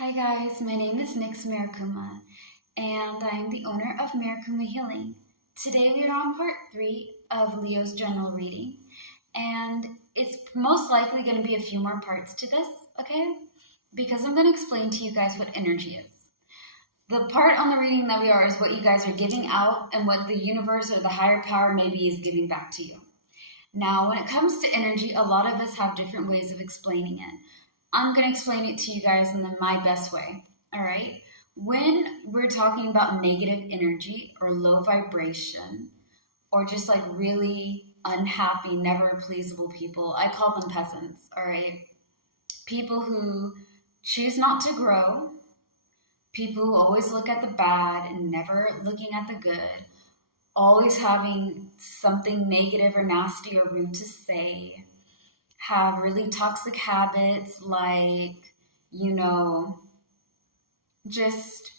Hi guys, my name is Marikuma, and I'm the owner of Marikuma Healing. Today we are on part 3 of Leo's journal reading, and it's most likely going to be a few more parts to this, okay? Because I'm going to explain to you guys what energy is. The part on the reading that we are is what you guys are giving out and what the universe or the higher power maybe is giving back to you. Now, when it comes to energy, a lot of us have different ways of explaining it. I'm going to explain it to you guys in my best way, all right? When we're talking about negative energy or low vibration, or just like really unhappy, never pleasable people, I call them peasants, all right? People who choose not to grow, people who always look at the bad and never looking at the good, always having something negative or nasty or rude to say, have really toxic habits like, you know, just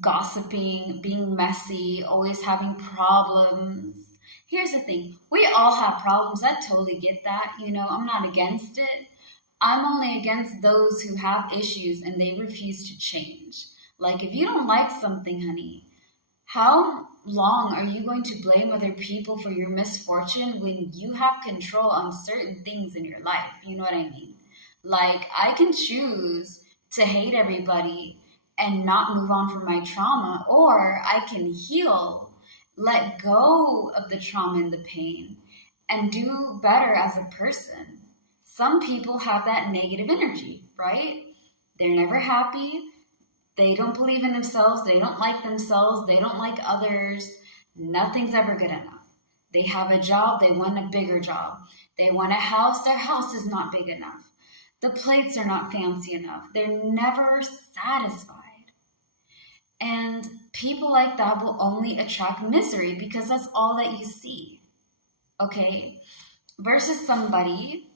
gossiping, being messy, always having problems. Here's the thing, we all have problems. I totally get that. I'm not against it. I'm only against those who have issues and they refuse to change. Like, if you don't like something, honey, how long are you going to blame other people for your misfortune when you have control on certain things in your life? You know what I mean? Like, I can choose to hate everybody and not move on from my trauma, or I can heal, let go of the trauma and the pain, and do better as a person. Some people have that negative energy, right? They're never happy. They don't believe in themselves. They don't like themselves. They don't like others. Nothing's ever good enough. They have a job. They want a bigger job. They want a house. Their house is not big enough. The plates are not fancy enough. They're never satisfied. And people like that will only attract misery because that's all that you see. Okay? Versus somebody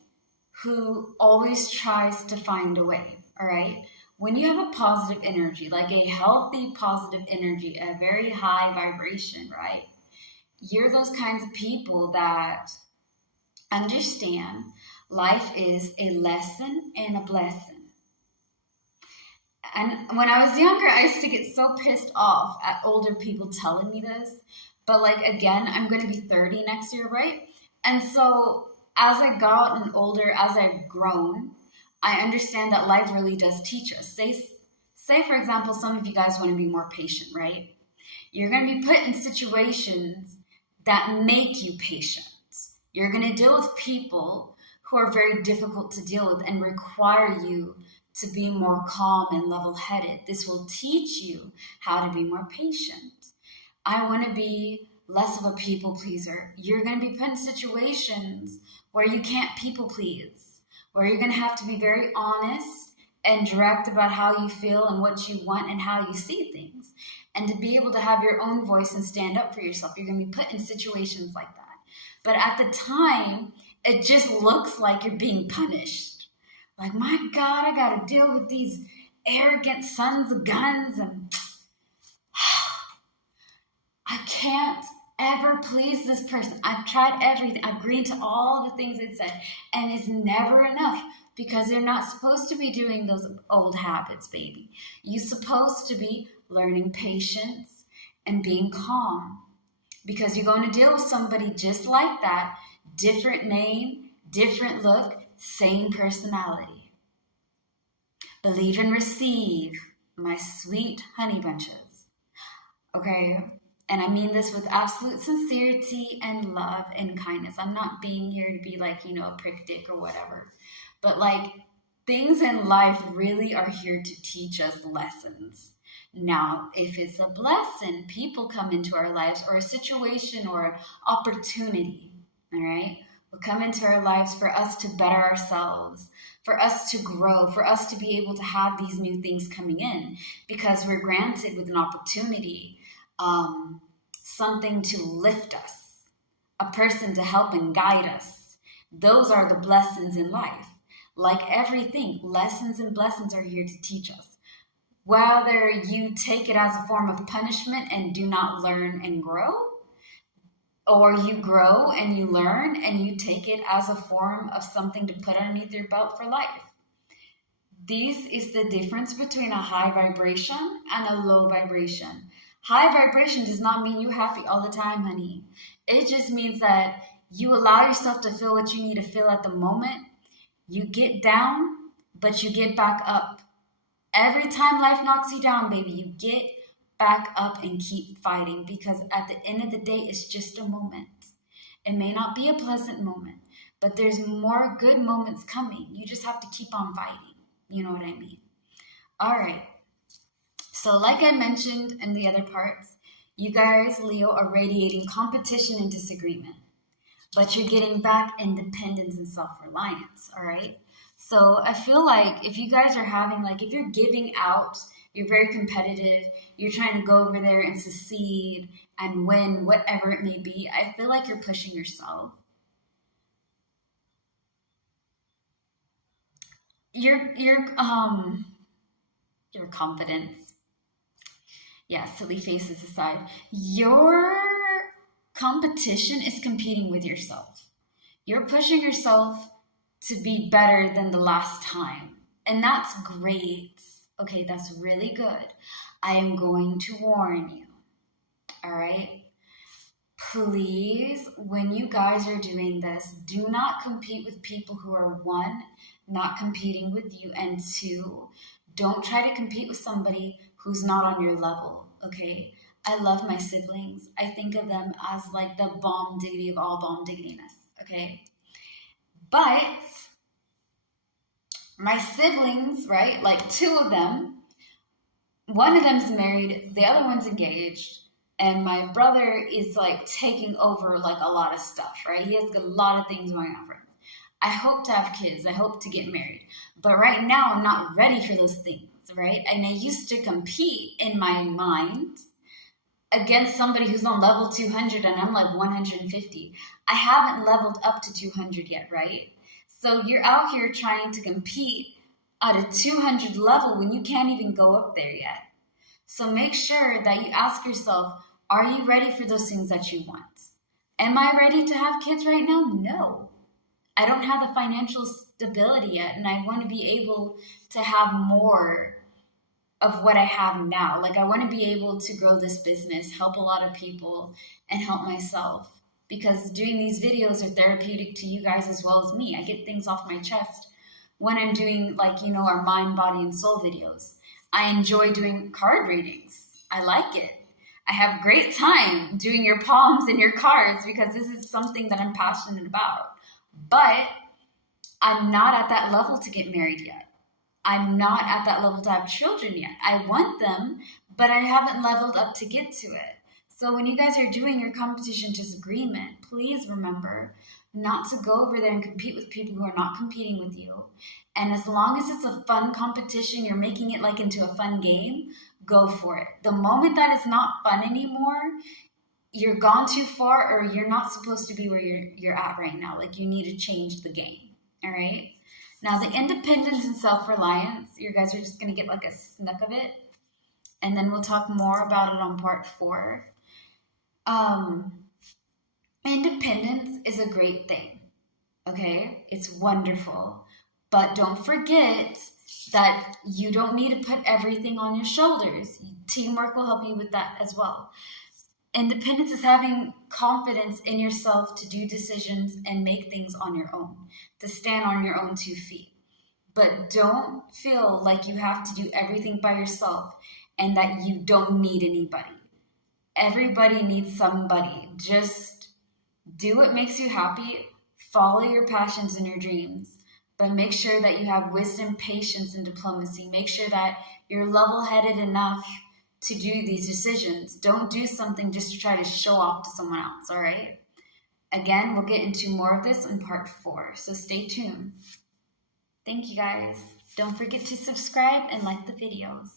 who always tries to find a way. All right? When you have a positive energy, like a healthy positive energy, a very high vibration, right? You're those kinds of people that understand life is a lesson and a blessing. And when I was younger, I used to get so pissed off at older people telling me this. But like, again, I'm going to be 30 next year, right? And so as I got and older, as I've grown, I understand that life really does teach us. Say, for example, some of you guys want to be more patient, right? You're going to be put in situations that make you patient. You're going to deal with people who are very difficult to deal with and require you to be more calm and level-headed. This will teach you how to be more patient. I want to be less of a people pleaser. You're going to be put in situations where you can't people please, where you're going to have to be very honest and direct about how you feel and what you want and how you see things. And to be able to have your own voice and stand up for yourself, you're going to be put in situations like that. But at the time, it just looks like you're being punished. Like, my God, I got to deal with these arrogant sons of guns, and I can't ever please this person. I've tried everything. I've agreed to all the things it said, and it's never enough because they're not supposed to be doing those old habits, baby. You're supposed to be learning patience and being calm because you're going to deal with somebody just like that, different name, different look, same personality. Believe and receive, my sweet honey bunches. Okay? And I mean this with absolute sincerity and love and kindness. I'm not being here to be like, a prick dick or whatever. But like, things in life really are here to teach us lessons. Now, if it's a blessing, people come into our lives, or a situation or an opportunity, all right, will come into our lives for us to better ourselves, for us to grow, for us to be able to have these new things coming in, because we're granted with an opportunity, something to lift us, a person to help and guide us. Those are the blessings in life. Like everything, lessons and blessings are here to teach us. Whether you take it as a form of punishment and do not learn and grow, or you grow and you learn and you take it as a form of something to put underneath your belt for life. This is the difference between a high vibration and a low vibration. High vibration does not mean you're happy all the time, honey. It just means that you allow yourself to feel what you need to feel at the moment. You get down, but you get back up. Every time life knocks you down, baby, you get back up and keep fighting, because at the end of the day, it's just a moment. It may not be a pleasant moment, but there's more good moments coming. You just have to keep on fighting. You know what I mean? All right. So like I mentioned in the other parts, you guys, Leo, are radiating competition and disagreement, but you're getting back independence and self-reliance, all right? So I feel like if you guys are having, like, if you're giving out, you're very competitive, you're trying to go over there and succeed and win, whatever it may be, I feel like you're pushing yourself. Your confidence. Yeah, silly faces aside. Your competition is competing with yourself. You're pushing yourself to be better than the last time. And that's great. Okay, that's really good. I am going to warn you. All right? Please, when you guys are doing this, do not compete with people who are, one, not competing with you, and two, don't try to compete with somebody who's not on your level, okay? I love my siblings. I think of them as like the bomb diggity of all bomb diggitiness, okay? But my siblings, right, like two of them, one of them's married, the other one's engaged, and my brother is like taking over like a lot of stuff, right? He has a lot of things going on for him. I hope to have kids. I hope to get married. But right now, I'm not ready for those things, right? And I used to compete in my mind against somebody who's on level 200 and I'm like 150. I haven't leveled up to 200 yet, right? So you're out here trying to compete at a 200 level when you can't even go up there yet. So make sure that you ask yourself, are you ready for those things that you want? Am I ready to have kids right now? No. I don't have the financial stability yet, and I want to be able to have more of what I have now. Like, I want to be able to grow this business, help a lot of people, and help myself. Because doing these videos are therapeutic to you guys as well as me. I get things off my chest when I'm doing, like, you know, our mind, body, and soul videos. I enjoy doing card readings. I like it. I have great time doing your palms and your cards because this is something that I'm passionate about. But I'm not at that level to get married yet. I'm not at that level to have children yet. I want them, but I haven't leveled up to get to it. So when you guys are doing your competition disagreement, please remember not to go over there and compete with people who are not competing with you. And as long as it's a fun competition, you're making it like into a fun game, go for it. The moment that it's not fun anymore, you're gone too far, or you're not supposed to be where you're at right now. Like, you need to change the game. All right? Now, the independence and self-reliance, you guys are just going to get like a snick of it. And then we'll talk more about it on part 4. Independence is a great thing. Okay? It's wonderful. But don't forget that you don't need to put everything on your shoulders. Teamwork will help you with that as well. Independence is having confidence in yourself to do decisions and make things on your own, to stand on your own 2 feet. But don't feel like you have to do everything by yourself and that you don't need anybody. Everybody needs somebody. Just do what makes you happy, follow your passions and your dreams, but make sure that you have wisdom, patience, and diplomacy. Make sure that you're level-headed enough to do these decisions. Don't do something just to try to show off to someone else, all right? Again, we'll get into more of this in part 4, so stay tuned. Thank you, guys. Don't forget to subscribe and like the videos.